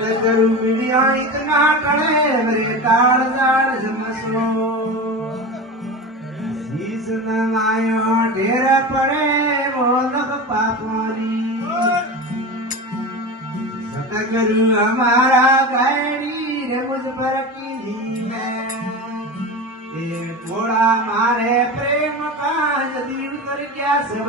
करू मीडिया इतना कड़े मेरे ताड़ ताड़ समसो शीश नमायो ढेर पड़े मोलक पापोरी सतगुरु हमारा गायड़ी रे मुझ पर की है ये थोड़ा मारे प्रेम का यदि कर क्या सब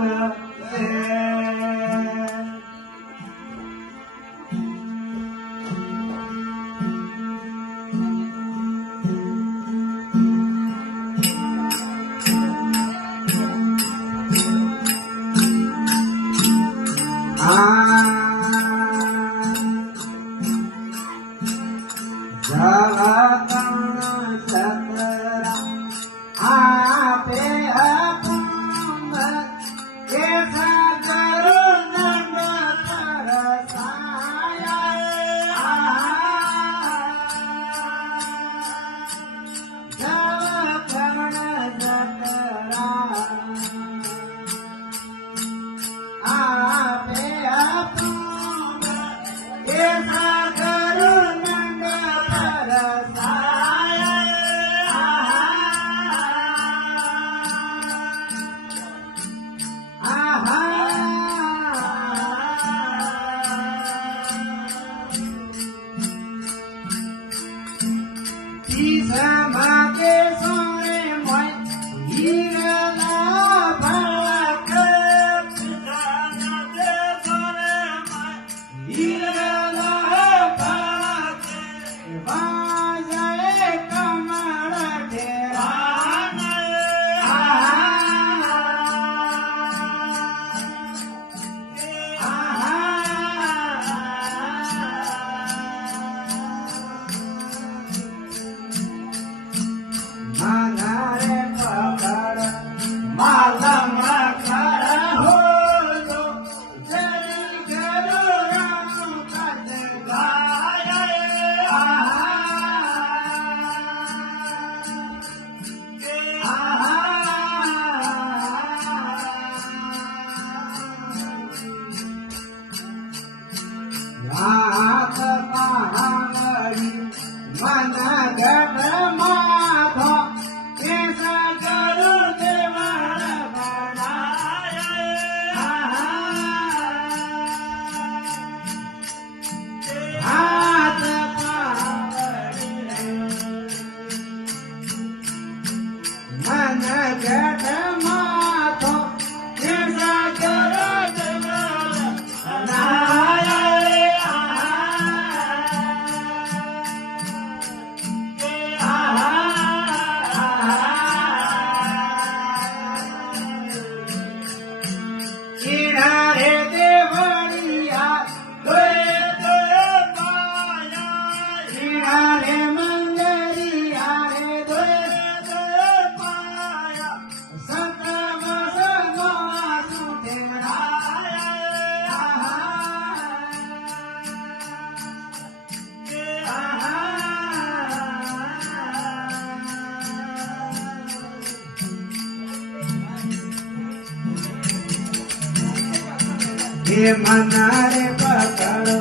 ये मनारे पकड़ो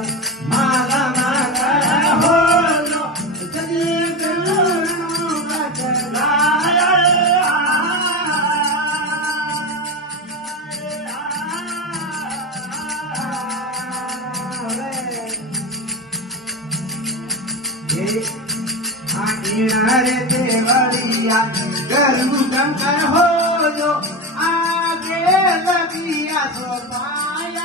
माला माला हो लो जगी गुरु बचलाया ये आखिर देवरिया गरु गंगर हो जो आगे लगिया सो पाया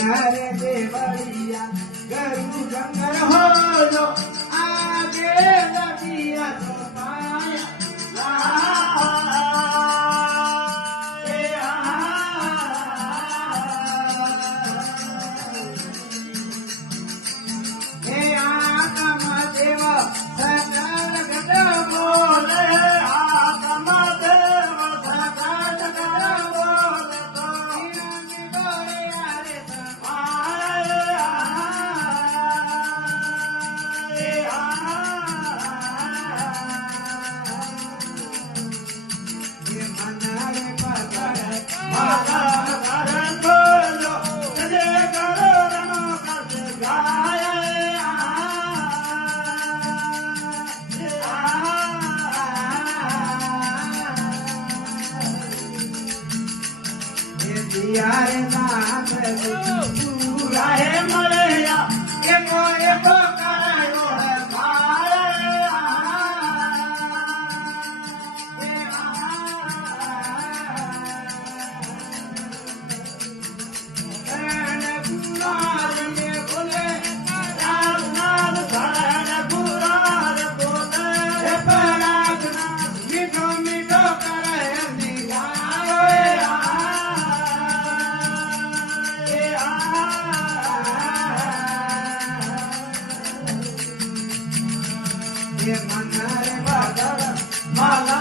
हरे देवरिया गरु जंगल हो जो आगे लगिया तो पाया રાહે મળ્યા એકો એકો કરાયો ભારે મીઠો મીઠો કરે એ મનરે બાદળ માલા